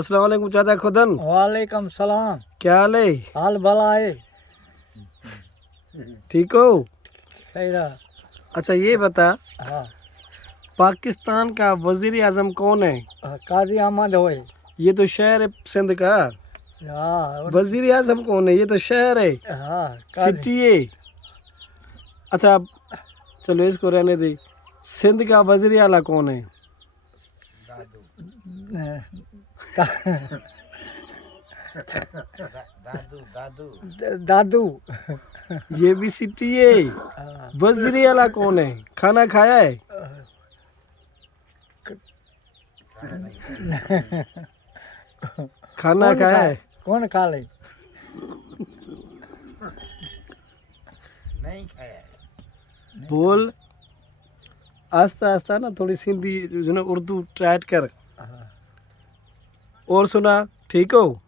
अस्सलाम वालेकुम चाचा खुदन। वालेकुम सलाम। क्या हाल है? हाल भला है। ठीक हो? सही रहा। अच्छा ये बता, हाँ पाकिस्तान का वजीर आजम कौन है? काजी अहमद होए। ये तो शहर है सिंध का। हाँ वजीर आजम कौन है? ये तो शहर है, हाँ काजी। सिटी है। अच्छा चलो इसको रहने दे। सिंध का वजीर आला कौन है? दादू। ये भी सिटी है। हाँ, वजीर आला कौन है? खाना खाया है? खाना कौन खाया खा है? कौन खा ले? नहीं खाया है। बोल आस्ता आस्ता ना, थोड़ी सिंधी जो ना उर्दू ट्राई कर। हाँ। और सुना, ठीक हो?